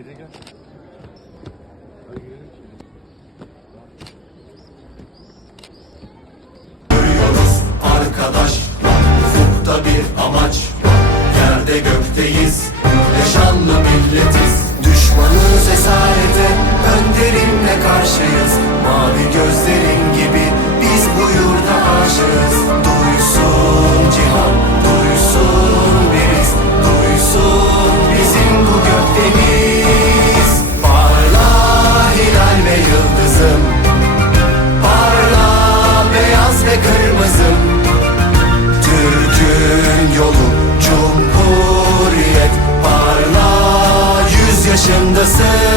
Ece gel. Hadi girelim. Görüyoruz arkadaş, ufukta bir amaç. Yerde gökteyiz, yaşanlı milletiz. Düşmanız esaret. the same.